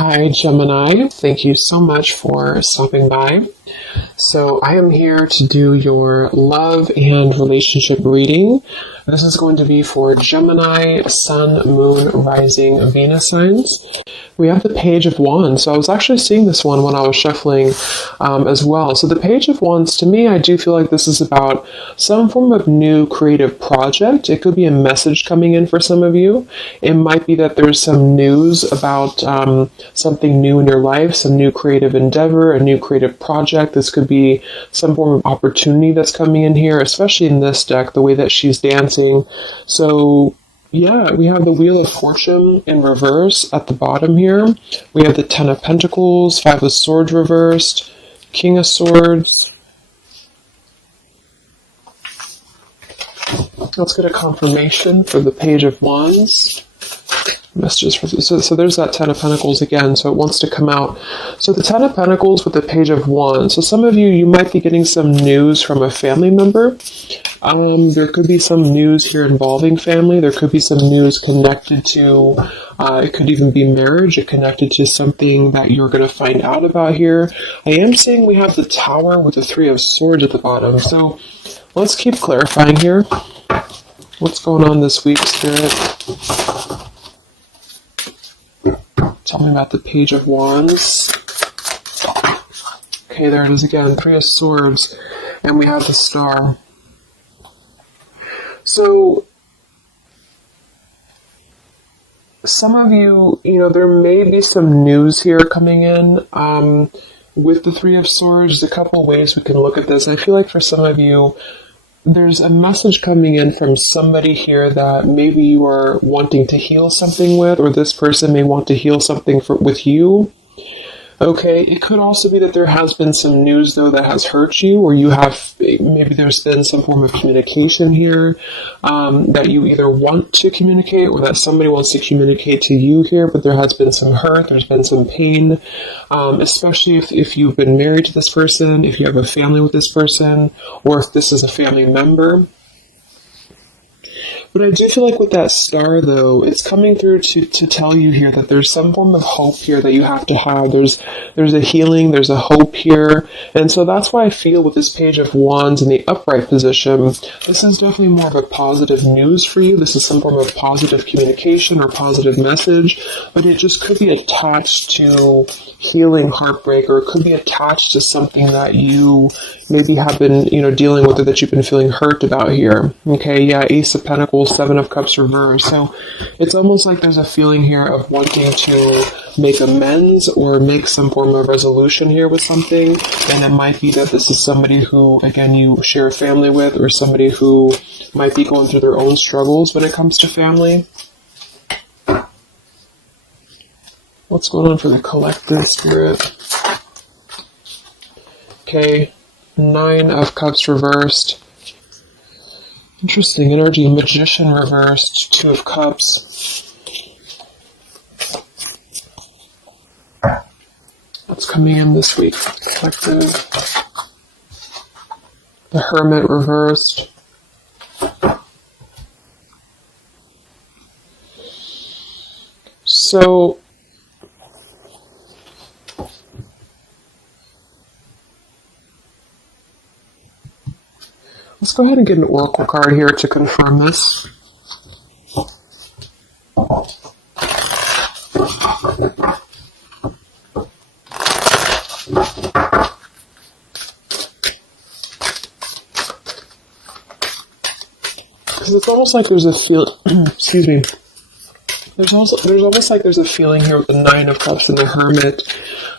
Hi, Gemini. Thank you so much for stopping by. So I am here to do your love and relationship reading. This is going to be for Gemini, Sun, Moon, Rising, Venus signs. We have the Page of Wands. So I was actually seeing this one when I was shuffling as well. So the Page of Wands, to me, I do feel like this is about some form of new creative project. It could be a message coming in for some of you. It might be that there's some news about something new in your life, some new creative endeavor, a new creative project. This could be some form of opportunity that's coming in here, especially in this deck, the way that she's dancing. So yeah, we have the Wheel of Fortune in reverse at the bottom here. We have the Ten of Pentacles, Five of Swords reversed, King of Swords. Let's get a confirmation for the Page of Wands. Messages for so there's that Ten of Pentacles again, so it wants to come out. So the Ten of Pentacles with the Page of Wands. So some of you might be getting some news from a family member. There could be some news here involving family. There could be some news connected to, it could even be marriage, connected to something that you're going to find out about here. I am seeing we have the Tower with the Three of Swords at the bottom. So let's keep clarifying here. What's going on this week, Spirit? Tell me about the Page of Wands. Okay, there it is again. Three of Swords. And we have the Star. So, some of you, there may be some news here coming in. With the Three of Swords, there's a couple ways we can look at this. I feel like for some of you, there's a message coming in from somebody here that maybe you are wanting to heal something with, or this person may want to heal something with you. Okay, it could also be that there has been some news, though, that has hurt you, or maybe there's been some form of communication here that you either want to communicate or that somebody wants to communicate to you here, but there has been some hurt, there's been some pain, especially if you've been married to this person, if you have a family with this person, or if this is a family member. But I do feel like with that Star, though, it's coming through to tell you here that there's some form of hope here that you have to have. There's a healing, there's a hope here. And so that's why I feel with this Page of Wands in the upright position, this is definitely more of a positive news for you. This is some form of positive communication or positive message, but it just could be attached to healing heartbreak, or it could be attached to something that you maybe have been, dealing with, or that you've been feeling hurt about here. Okay, yeah, Ace of Pentacles, Seven of Cups reversed. So it's almost like there's a feeling here of wanting to make amends or make some form of resolution here with something. And it might be that this is somebody who, again, you share a family with, or somebody who might be going through their own struggles when it comes to family. What's going on for the collective, Spirit? Okay, Nine of Cups reversed. Interesting energy. Magician reversed. Two of Cups. What's coming in this week for the collective? The Hermit reversed. So let's go ahead and get an oracle card here to confirm this. Because it's almost like there's a excuse me. There's almost like there's a feeling here with the Nine of Cups and the Hermit,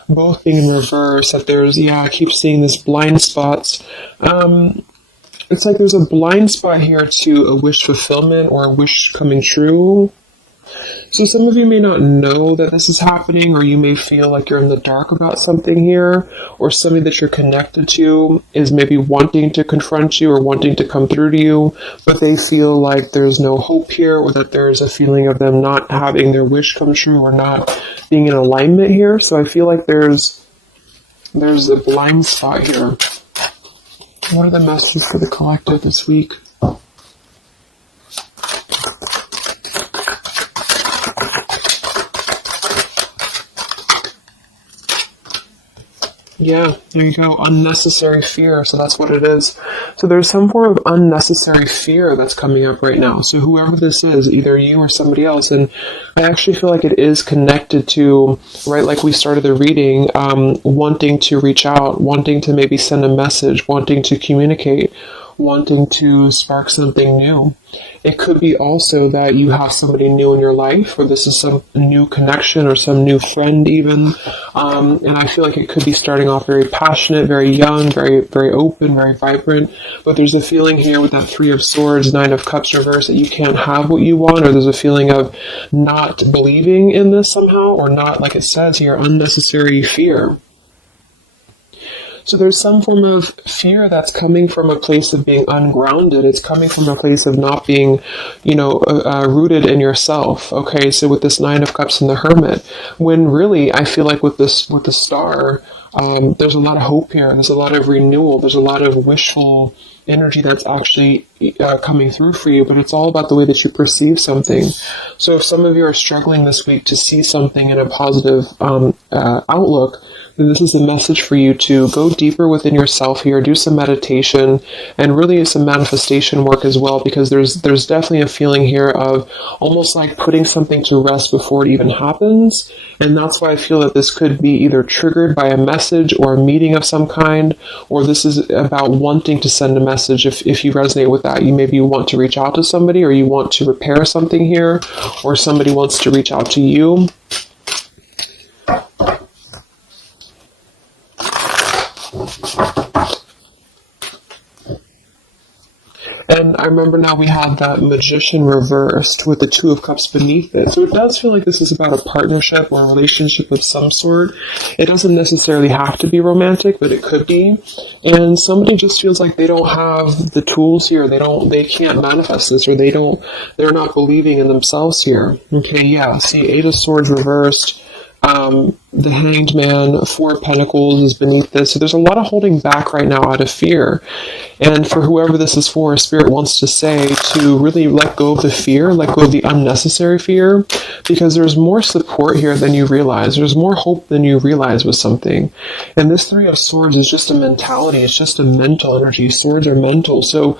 both being in reverse, that there's, I keep seeing this blind spots. It's like there's a blind spot here to a wish fulfillment or a wish coming true. So some of you may not know that this is happening, or you may feel like you're in the dark about something here, or somebody that you're connected to is maybe wanting to confront you or wanting to come through to you, but they feel like there's no hope here, or that there's a feeling of them not having their wish come true or not being in alignment here. So I feel like there's a blind spot here. What are the messages for the collective this week? Yeah, there you go. Unnecessary fear. So that's what it is. So there's some form of unnecessary fear that's coming up right now. So whoever this is, either you or somebody else, and I actually feel like it is connected to, right, like we started the reading, wanting to reach out, wanting to maybe send a message, wanting to communicate, wanting to spark something new. It could be also that you have somebody new in your life, or this is some new connection or some new friend even. And I feel like it could be starting off very passionate, very young, very, very open, very vibrant. But there's a feeling here with that Three of Swords, Nine of Cups reverse, that you can't have what you want, or there's a feeling of not believing in this somehow, or not, like it says here, unnecessary fear. So there's some form of fear that's coming from a place of being ungrounded. It's coming from a place of not being, rooted in yourself. Okay, so with this Nine of Cups and the Hermit, when really I feel like with the Star, there's a lot of hope here. There's a lot of renewal. There's a lot of wishful energy that's actually coming through for you, but it's all about the way that you perceive something. So if some of you are struggling this week to see something in a positive outlook, this is a message for you to go deeper within yourself here, do some meditation, and really some manifestation work as well, because there's definitely a feeling here of almost like putting something to rest before it even happens. And that's why I feel that this could be either triggered by a message or a meeting of some kind, or this is about wanting to send a message. If you resonate with that, you want to reach out to somebody, or you want to repair something here, or somebody wants to reach out to you. And I remember now we have that Magician reversed with the Two of Cups beneath it. So it does feel like this is about a partnership or a relationship of some sort. It doesn't necessarily have to be romantic, but it could be. And somebody just feels like they don't have the tools here. They can't manifest this, or they're not believing in themselves here. Okay, yeah. See, Eight of Swords reversed. The Hanged Man, Four of Pentacles is beneath this. So there's a lot of holding back right now out of fear. And for whoever this is for, Spirit wants to say to really let go of the fear, let go of the unnecessary fear, because there's more support here than you realize. There's more hope than you realize with something. And this Three of Swords is just a mentality. It's just a mental energy. Swords are mental. So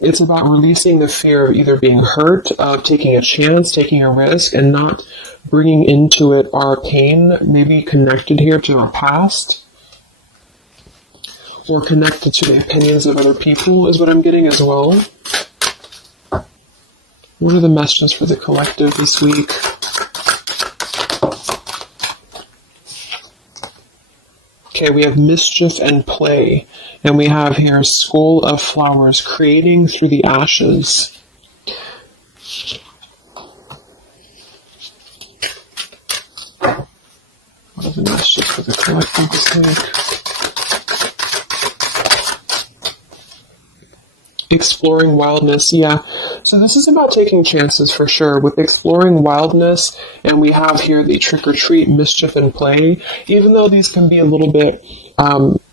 it's about releasing the fear of either being hurt, of taking a chance, taking a risk, and not bringing into it our pain, maybe connected here to our past, or connected to the opinions of other people is what I'm getting as well. What are the messages for the collective this week? Okay, we have mischief and play. And we have here Skull of Flowers, creating through the ashes. What are the messages for the collective this week? Exploring wildness, yeah. So this is about taking chances for sure. With exploring wildness, and we have here the trick or treat, mischief and play. Even though these can be a little bit,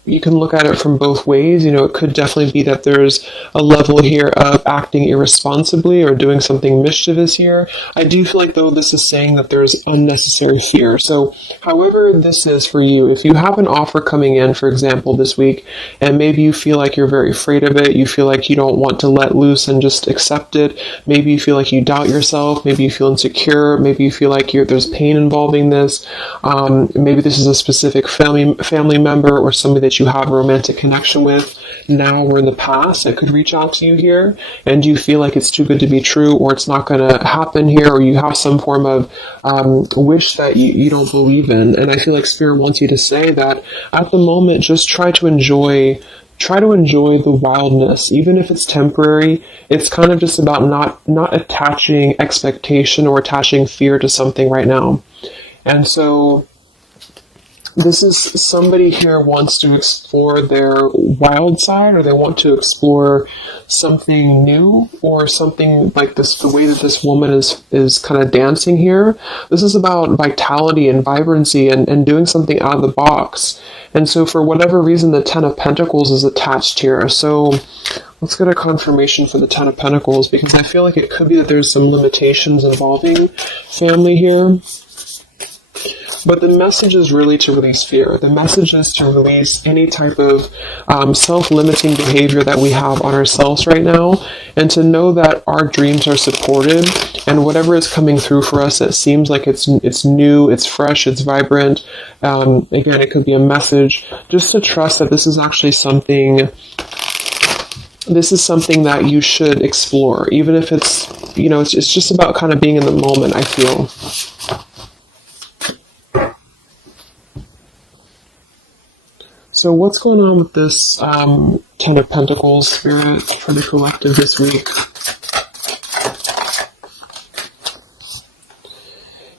you can look at it from both ways. It could definitely be that there's a level here of acting irresponsibly or doing something mischievous here. I do feel like, though, this is saying that there's unnecessary fear. So however this is for you, if you have an offer coming in, for example, this week, and maybe you feel like you're very afraid of it, you feel like you don't want to let loose and just accept it, maybe you feel like you doubt yourself, maybe you feel insecure, maybe you feel like there's pain involving this, maybe this is a specific family member or somebody that you have a romantic connection with now or in the past that could reach out to you here, and you feel like it's too good to be true, or it's not going to happen here, or you have some form of wish that you don't believe in. And I feel like Spirit wants you to say that at the moment, just try to enjoy the wildness, even if it's temporary. It's kind of just about not attaching expectation or attaching fear to something right now. And so this is somebody here wants to explore their wild side, or they want to explore something new, or something like this, the way that this woman is kind of dancing here. This is about vitality and vibrancy and doing something out of the box. And so for whatever reason, the Ten of Pentacles is attached here. So let's get a confirmation for the Ten of Pentacles, because I feel like it could be that there's some limitations involving family here. But the message is really to release fear. The message is to release any type of self-limiting behavior that we have on ourselves right now, and to know that our dreams are supported, and whatever is coming through for us that seems like it's new, it's fresh, it's vibrant. Again, it could be a message. Just to trust that this is actually something. This is something that you should explore, even if it's, it's just about kind of being in the moment, I feel. So what's going on with this Ten of Pentacles spirit for the collective this week?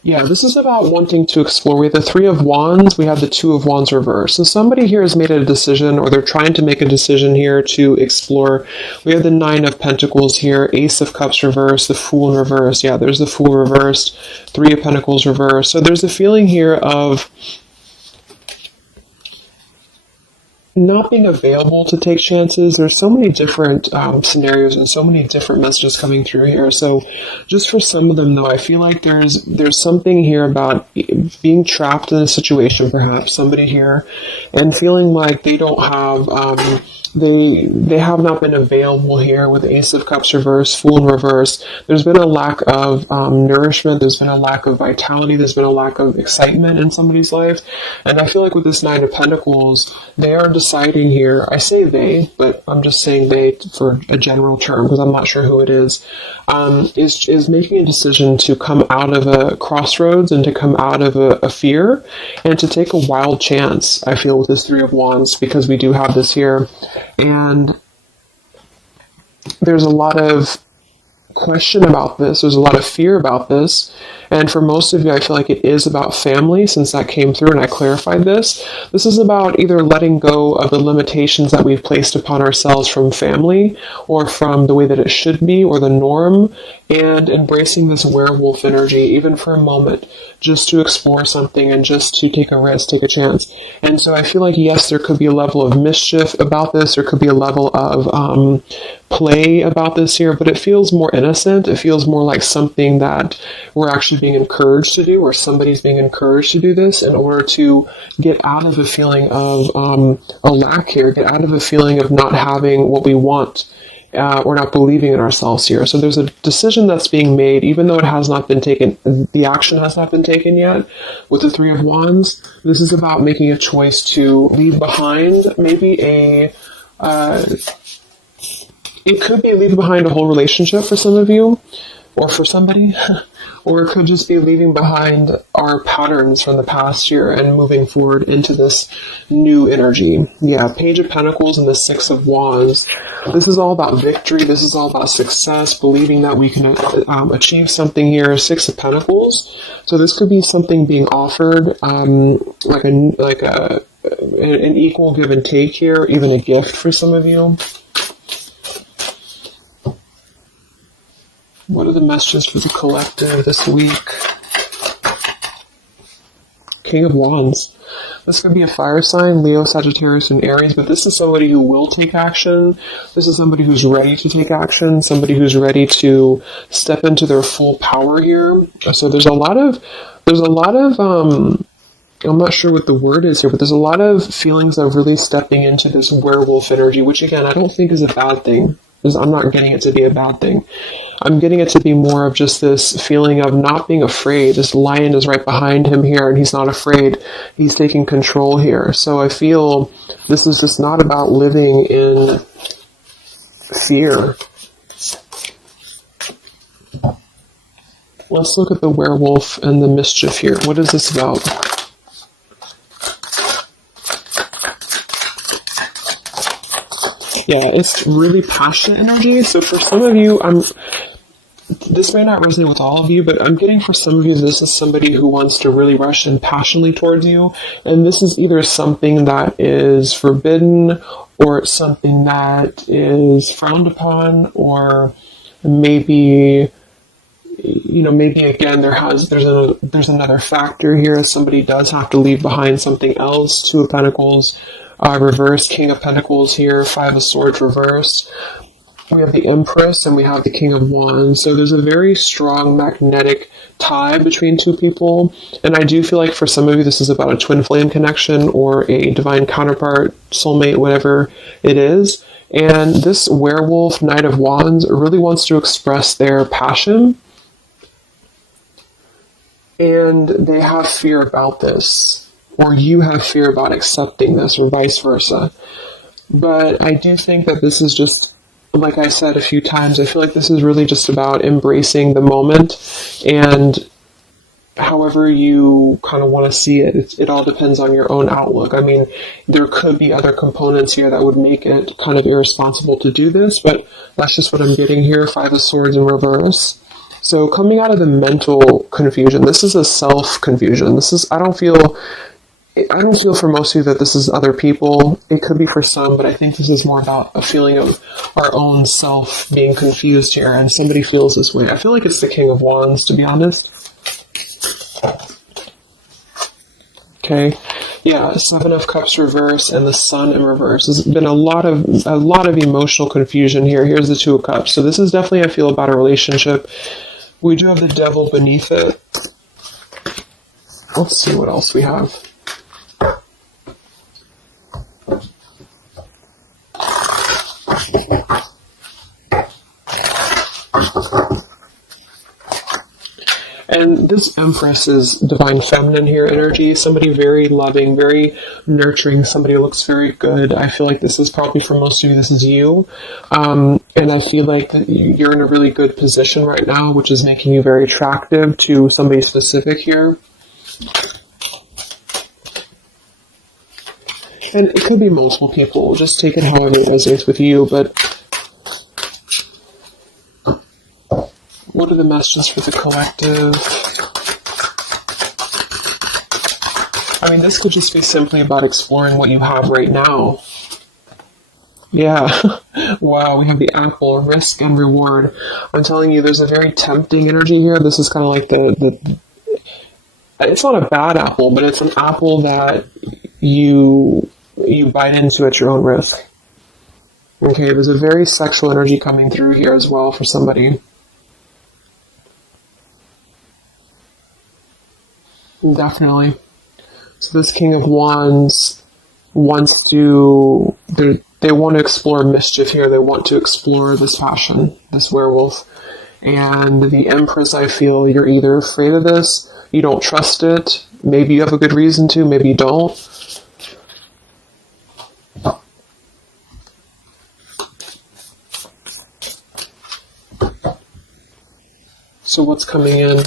Yeah, this is about wanting to explore. We have the Three of Wands, we have the Two of Wands reverse. So somebody here has made a decision, or they're trying to make a decision here to explore. We have the Nine of Pentacles here, Ace of Cups reverse, the Fool in reverse. Yeah, there's the Fool reversed, Three of Pentacles reverse. So there's a feeling here of not being available to take chances. There's so many different scenarios and so many different messages coming through here. So just for some of them, though, I feel like there's something here about being trapped in a situation, perhaps somebody here, and feeling like they don't have they have not been available here with Ace of Cups reverse, Fool in reverse. There's been a lack of nourishment. There's been a lack of vitality. There's been a lack of excitement in somebody's life. And I feel like with this Nine of Pentacles, they are deciding here, I say they, but I'm just saying they for a general term because I'm not sure who it is making a decision to come out of a crossroads and to come out of a fear and to take a wild chance, I feel, with this Three of Wands, because we do have this here. And there's a lot of question about this. There's a lot of fear about this. And for most of you, I feel like it is about family, since that came through and I clarified this. This is about either letting go of the limitations that we've placed upon ourselves from family or from the way that it should be or the norm, and embracing this werewolf energy, even for a moment, just to explore something and just to take a risk, take a chance. And so I feel like, yes, there could be a level of mischief about this. There could be a level of play about this here, but it feels more innocent. It feels more like something that we're actually being encouraged to do, or somebody's being encouraged to do this in order to get out of a feeling of a lack here, get out of a feeling of not having what we want, or not believing in ourselves here. So there's a decision that's being made, even though it has not been taken, the action has not been taken yet. With the Three of Wands, this is about making a choice to leave behind maybe it could be leaving behind a whole relationship for some of you, or for somebody, or it could just be leaving behind our patterns from the past year and moving forward into this new energy. Yeah, Page of Pentacles and the Six of Wands. This is all about victory. This is all about success, believing that we can achieve something here. Six of Pentacles. So this could be something being offered, like an equal give and take here, even a gift for some of you. What are the messages for the collective this week? King of Wands. This could be a fire sign, Leo, Sagittarius, and Aries, but this is somebody who will take action. This is somebody who's ready to take action, somebody who's ready to step into their full power here. So there's a lot of, I'm not sure what the word is here, but there's a lot of feelings of really stepping into this werewolf energy, which again, I don't think is a bad thing. I'm not getting it to be a bad thing. I'm getting it to be more of just this feeling of not being afraid. This lion is right behind him here, and he's not afraid. He's taking control here. So I feel this is just not about living in fear. Let's look at the werewolf and the mischief here. What is this about? Yeah, it's really passionate energy. So for some of you, this may not resonate with all of you, but I'm getting for some of you, this is somebody who wants to really rush in passionately towards you. And this is either something that is forbidden, or it's something that is frowned upon, or maybe, maybe again, there's another factor here. Somebody does have to leave behind something else. Two of Pentacles. Reverse, King of Pentacles here, Five of Swords reversed. we have the Empress and we have the King of Wands. So there's a very strong magnetic tie between two people. And I do feel like for some of you, this is about a twin flame connection or a divine counterpart, soulmate, whatever it is. And this werewolf, Knight of Wands, really wants to express their passion. And they have fear about this, or you have fear about accepting this, or vice versa. But I do think that this is just, like I said a few times, I feel like this is really just about embracing the moment, and however you kind of want to see it, it all depends on your own outlook. I mean, there could be other components here that would make it kind of irresponsible to do this, but that's just what I'm getting here. Five of Swords in reverse. So coming out of the mental confusion, this is a self-confusion. This is, I don't feel for most of you that this is other people. It could be for some, but I think this is more about a feeling of our own self being confused here, and somebody feels this way. I feel like it's the King of Wands, to be honest. Okay. Yeah, Seven of Cups reverse and the Sun in reverse. There's been a lot of emotional confusion here. Here's the Two of Cups. So this is definitely, I feel, about a relationship. We do have the Devil beneath it. Let's see what else we have. And this Empress is divine feminine here energy. Somebody very loving, very nurturing. Somebody who looks very good. I feel like this is probably for most of you, this is you. And I feel like that you're in a really good position right now, which is making you very attractive to somebody specific here. And it could be multiple people. Just take it however it resonates with you. But what are the messages for the collective? I mean, this could just be simply about exploring what you have right now. Yeah. Wow, we have the apple, risk and reward. I'm telling you, there's a very tempting energy here. This is kind of like the it's not a bad apple, but it's an apple that you bite into at your own risk. Okay, there's a very sexual energy coming through here as well for somebody. Definitely. So this King of Wands wants to, they want to explore mischief here. They want to explore this passion, this werewolf. And the Empress, I feel you're either afraid of this, you don't trust it, maybe you have a good reason to, maybe you don't. So what's coming in?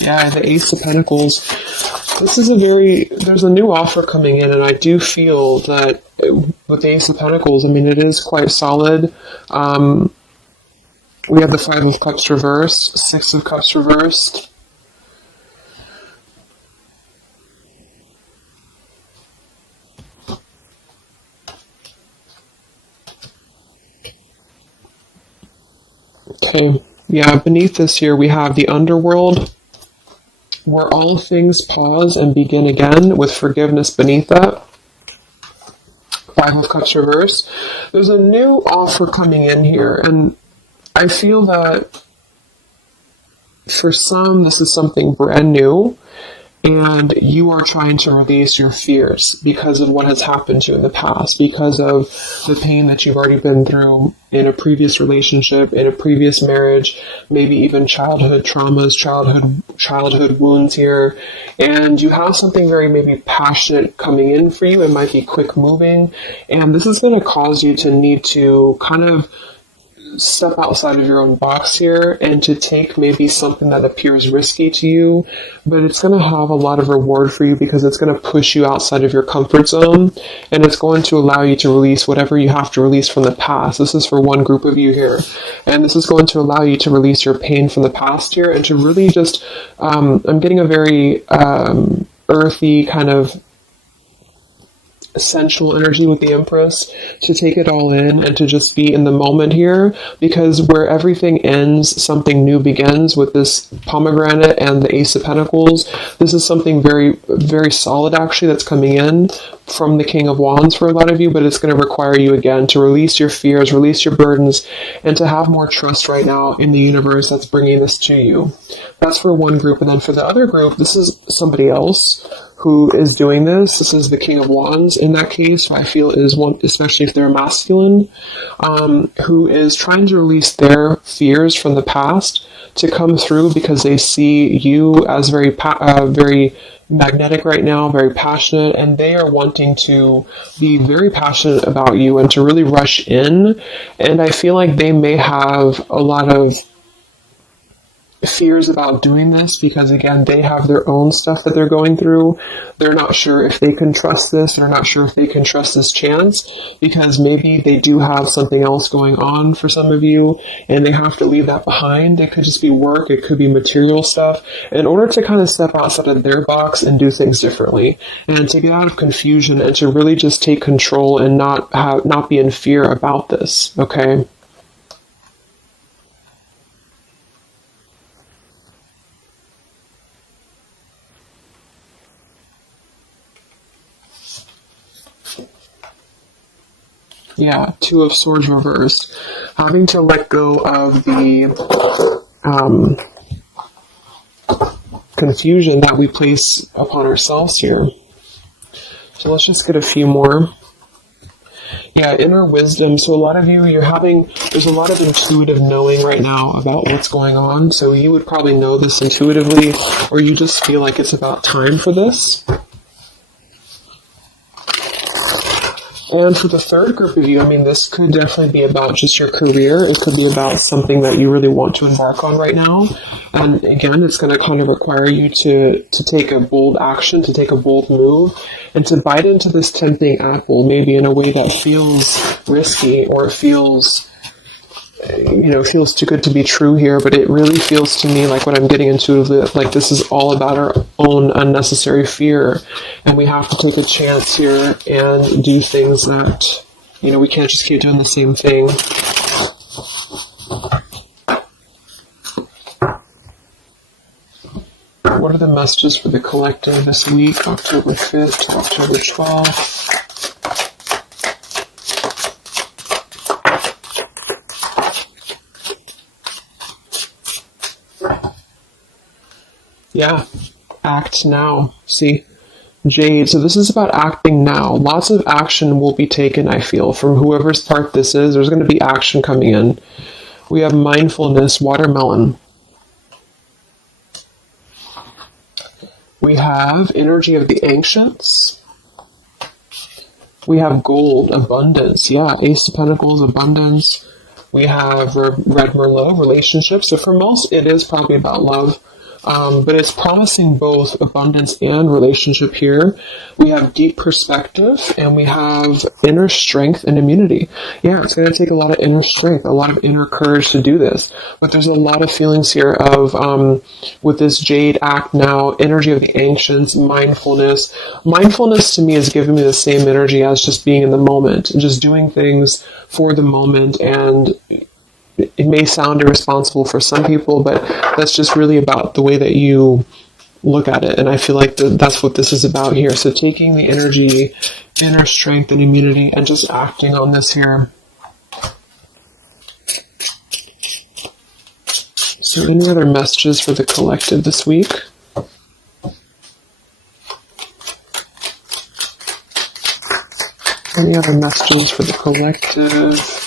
Yeah, the Ace of Pentacles. This is there's a new offer coming in, and I do feel that with the Ace of Pentacles, I mean, it is quite solid. We have the Five of Cups reversed, Six of Cups reversed. Okay, yeah, beneath this here we have the Underworld, where all things pause and begin again, with forgiveness beneath that. Five of Cups reverse. There's a new offer coming in here, and I feel that for some this is something brand new, and you are trying to release your fears because of what has happened to you in the past, because of the pain that you've already been through in a previous relationship, in a previous marriage, maybe even childhood traumas, childhood wounds here. And you have something very maybe passionate coming in for you. It might be quick moving. And this is going to cause you to need to kind of step outside of your own box here and to take maybe something that appears risky to you, but it's going to have a lot of reward for you because it's going to push you outside of your comfort zone, and it's going to allow you to release whatever you have to release from the past. This is for one group of you here, and this is going to allow you to release your pain from the past here and to really just I'm getting a very earthy kind of sensual energy with the Empress, to take it all in and to just be in the moment here, because where everything ends, something new begins with this pomegranate and the Ace of Pentacles. This is something very, very solid actually that's coming in from the King of Wands for a lot of you, but it's going to require you again to release your fears, release your burdens, and to have more trust right now in the universe that's bringing this to you. That's for one group. And then for the other group, this is somebody else who is doing this. This is the King of Wands in that case, who I feel is one, especially if they're masculine, who is trying to release their fears from the past to come through, because they see you as very magnetic right now, very passionate, and they are wanting to be very passionate about you and to really rush in. And I feel like they may have a lot of fears about doing this because, again, they have their own stuff that they're going through. They're not sure if they can trust this. They're not sure if they can trust this chance, because maybe they do have something else going on for some of you and they have to leave that behind. It could just be work. It could be material stuff in order to kind of step outside of their box and do things differently, and to get out of confusion and to really just take control and not be in fear about this. Okay. Yeah, Two of Swords reversed. Having to let go of the confusion that we place upon ourselves here. So let's just get a few more. Yeah, inner wisdom. So a lot of you, there's a lot of intuitive knowing right now about what's going on. So you would probably know this intuitively, or you just feel like it's about time for this. And for the third group of you, I mean, this could definitely be about just your career. It could be about something that you really want to embark on right now. And again, it's going to kind of require you to take a bold action, to take a bold move, and to bite into this tempting apple, maybe in a way that feels risky, or feels too good to be true here, but it really feels to me like what I'm getting intuitively, like this is all about our own unnecessary fear, and we have to take a chance here and do things that, we can't just keep doing the same thing. What are the messages for the collective this week, October 5th to October 12th? Yeah, act now. See, Jade. So this is about acting now. Lots of action will be taken, I feel, from whoever's part this is. There's going to be action coming in. We have mindfulness, watermelon. We have energy of the ancients. We have gold, abundance. Yeah, Ace of Pentacles, abundance. We have Red Merlot, relationships. So for most, it is probably about love. But it's promising both abundance and relationship here. We have deep perspective, and we have inner strength and immunity. Yeah, it's going to take a lot of inner strength, a lot of inner courage to do this. But there's a lot of feelings here of, with this Jade, act now, energy of the ancients, mindfulness. Mindfulness to me is giving me the same energy as just being in the moment, and just doing things for the moment. And it may sound irresponsible for some people, but that's just really about the way that you look at it. And I feel like that's what this is about here. So taking the energy, inner strength and immunity, and just acting on this here. So any other messages for the collective this week? Any other messages for the collective?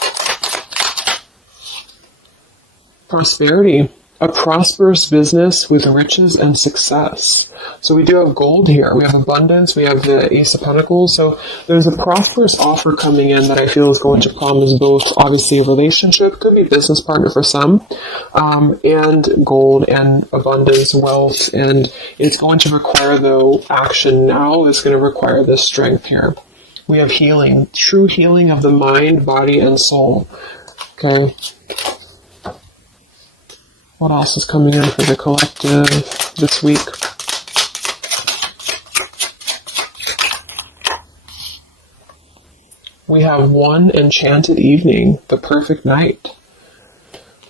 Prosperity, a prosperous business with riches and success. So we do have gold here. We have abundance. We have the Ace of Pentacles. So there's a prosperous offer coming in that I feel is going to promise both, obviously, a relationship, could be a business partner for some, and gold and abundance, wealth. And it's going to require, though, action now. It's going to require this strength here. We have healing, true healing of the mind, body, and soul. Okay. What else is coming in for the collective this week? We have one enchanted evening, the perfect night.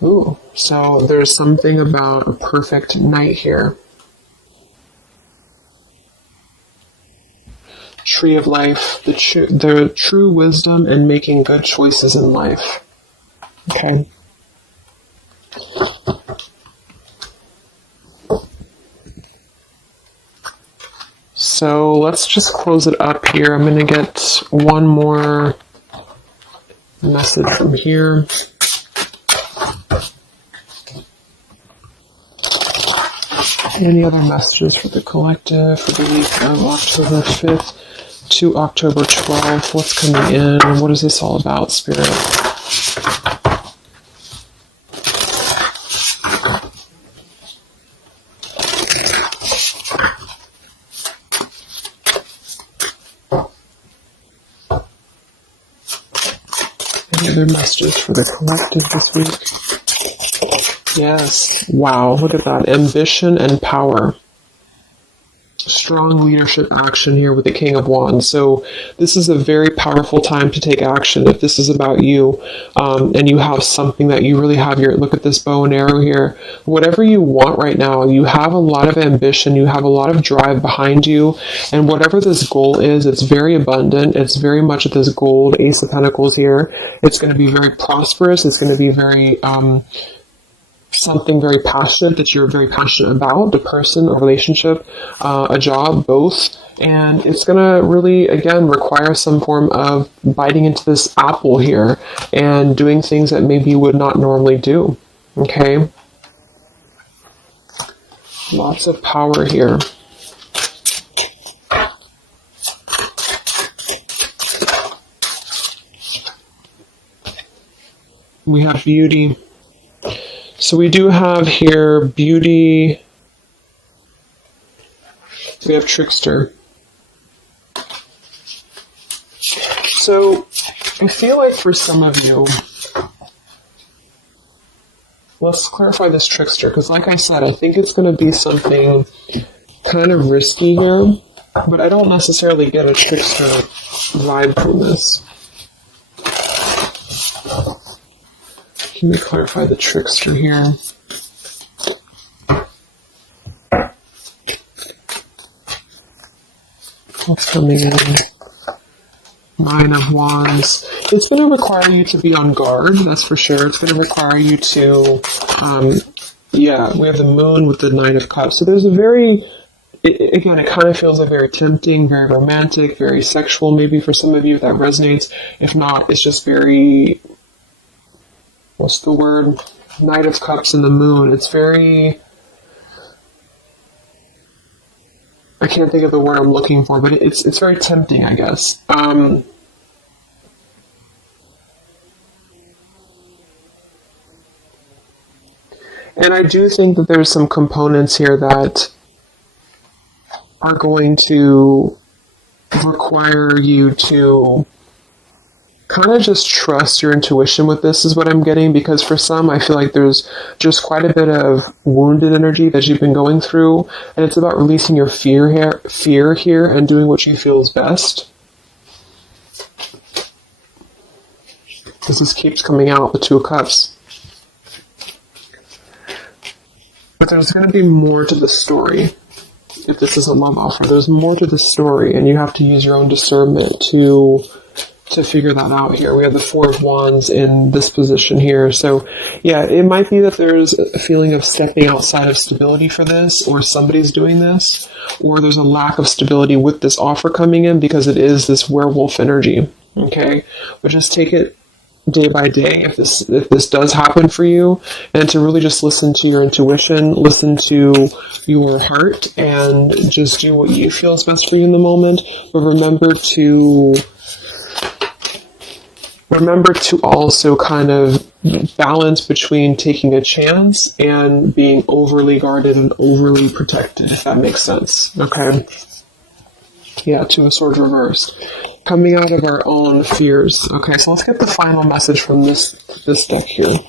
Ooh, so there's something about a perfect night here. Tree of life, the true wisdom in making good choices in life. Okay. So let's just close it up here. I'm going to get one more message from here. Any other messages for the collective for the week of October 5th to October 12th? What's coming in? What is this all about, Spirit? Any other messages for the collective this week? Yes. Wow, look at that. Ambition and power. Strong leadership action here with the King of Wands. So this is a very powerful time to take action. If this is about you, and you have something that you really have your, look at this bow and arrow here, whatever you want right now, you have a lot of ambition, you have a lot of drive behind you, and whatever this goal is, it's very abundant. It's very much this gold, Ace of Pentacles here. It's going to be very prosperous. It's going to be very, something very passionate that you're very passionate about, a person, a relationship, a job, both. And it's going to really, again, require some form of biting into this apple here and doing things that maybe you would not normally do. Okay? Lots of power here. We have beauty. So we do have here beauty. We have trickster. So I feel like for some of you, let's clarify this trickster, because like I said, I think it's going to be something kind of risky here, but I don't necessarily get a trickster vibe from this. Let me clarify the trickster here. What's coming in? Nine of Wands. It's going to require you to be on guard, that's for sure. It's going to require you to, we have the Moon with the Nine of Cups. So there's a very, again, it kind of feels like very tempting, very romantic, very sexual, maybe for some of you if that resonates. If not, it's just very, what's the word? Knight of Cups and the Moon. It's very, I can't think of the word I'm looking for, but it's very tempting, I guess. And I do think that there's some components here that are going to require you to kind of just trust your intuition with this, is what I'm getting, because for some, I feel like there's just quite a bit of wounded energy that you've been going through, and it's about releasing your fear here and doing what you feel is best. This keeps coming out, the Two of Cups. But there's going to be more to the story. If this is a love offer, there's more to the story, and you have to use your own discernment to figure that out here. We have the Four of Wands in this position here. So, yeah, it might be that there's a feeling of stepping outside of stability for this, or somebody's doing this, or there's a lack of stability with this offer coming in because it is this werewolf energy. Okay? But just take it day by day if this does happen for you, and to really just listen to your intuition, listen to your heart, and just do what you feel is best for you in the moment. But remember to also kind of balance between taking a chance and being overly guarded and overly protected, if that makes sense. Okay? Yeah, Two of Swords reversed. Coming out of our own fears. Okay, so let's get the final message from this deck here.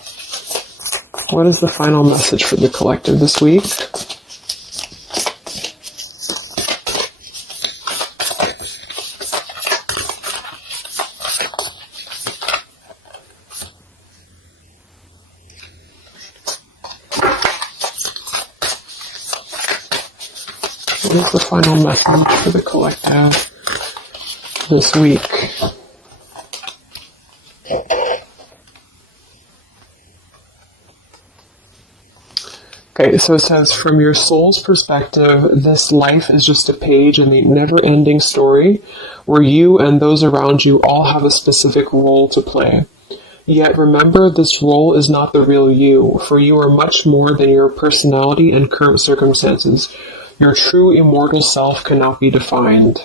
What is the final message for the collective this week? What is the final message for the collective this week? Okay, so it says, from your soul's perspective, this life is just a page in the never-ending story where you and those around you all have a specific role to play. Yet remember, this role is not the real you, for you are much more than your personality and current circumstances. Your true immortal self cannot be defined.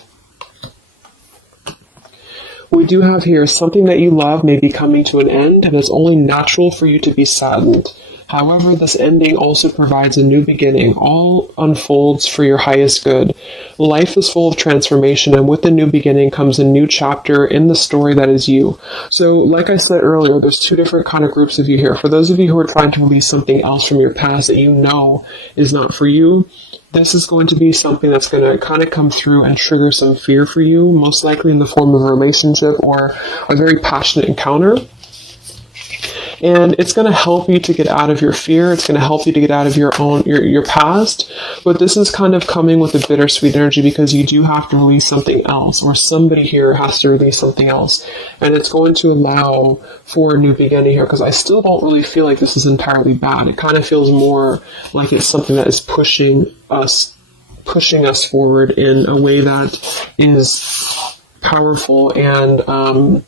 We do have here, something that you love may be coming to an end, and it's only natural for you to be saddened. However, this ending also provides a new beginning. All unfolds for your highest good. Life is full of transformation, and with the new beginning comes a new chapter in the story that is you. So, like I said earlier, there's two different kind of groups of you here. For those of you who are trying to release something else from your past that you know is not for you, this is going to be something that's going to kind of come through and trigger some fear for you, most likely in the form of a relationship or a very passionate encounter. And it's going to help you to get out of your fear. It's going to help you to get out of your past. But this is kind of coming with a bittersweet energy because you do have to release something else, or somebody here has to release something else. And it's going to allow for a new beginning here, because I still don't really feel like this is entirely bad. It kind of feels more like it's something that is pushing us forward in a way that is powerful and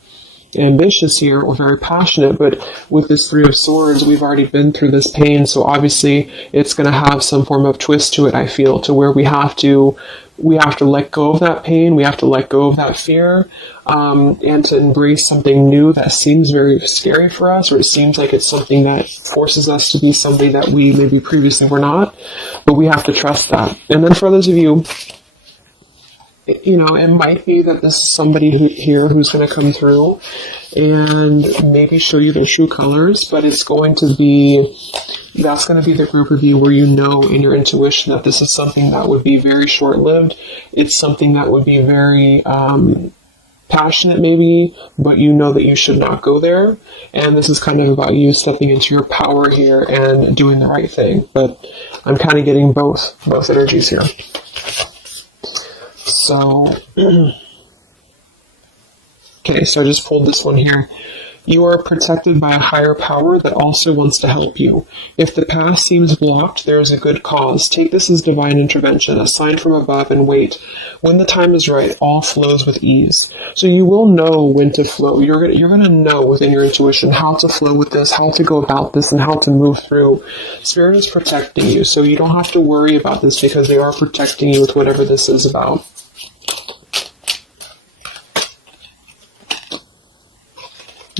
ambitious here, or very passionate. But with this Three of Swords, we've already been through this pain, so obviously it's going to have some form of twist to it, I feel, to where we have to let go of that pain, we have to let go of that fear, and to embrace something new that seems very scary for us, or it seems like it's something that forces us to be somebody that we maybe previously were not, but we have to trust that. And then for those of you, you know, it might be that this is somebody here who's going to come through and maybe show you their true colors, but that's going to be the group of you where you know in your intuition that this is something that would be very short-lived. It's something that would be very passionate maybe, but you know that you should not go there. And this is kind of about you stepping into your power here and doing the right thing. But I'm kind of getting both energies here. So, okay, so I just pulled this one here. You are protected by a higher power that also wants to help you. If the path seems blocked, there is a good cause. Take this as divine intervention, a sign from above, and wait. When the time is right, all flows with ease. So you will know when to flow. You're gonna know within your intuition how to flow with this, how to go about this, and how to move through. Spirit is protecting you, so you don't have to worry about this because they are protecting you with whatever this is about.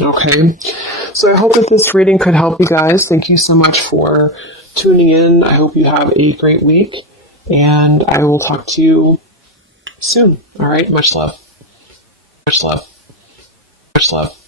Okay, so I hope that this reading could help you guys. Thank you so much for tuning in. I hope you have a great week, and I will talk to you soon. All right, much love. Much love. Much love.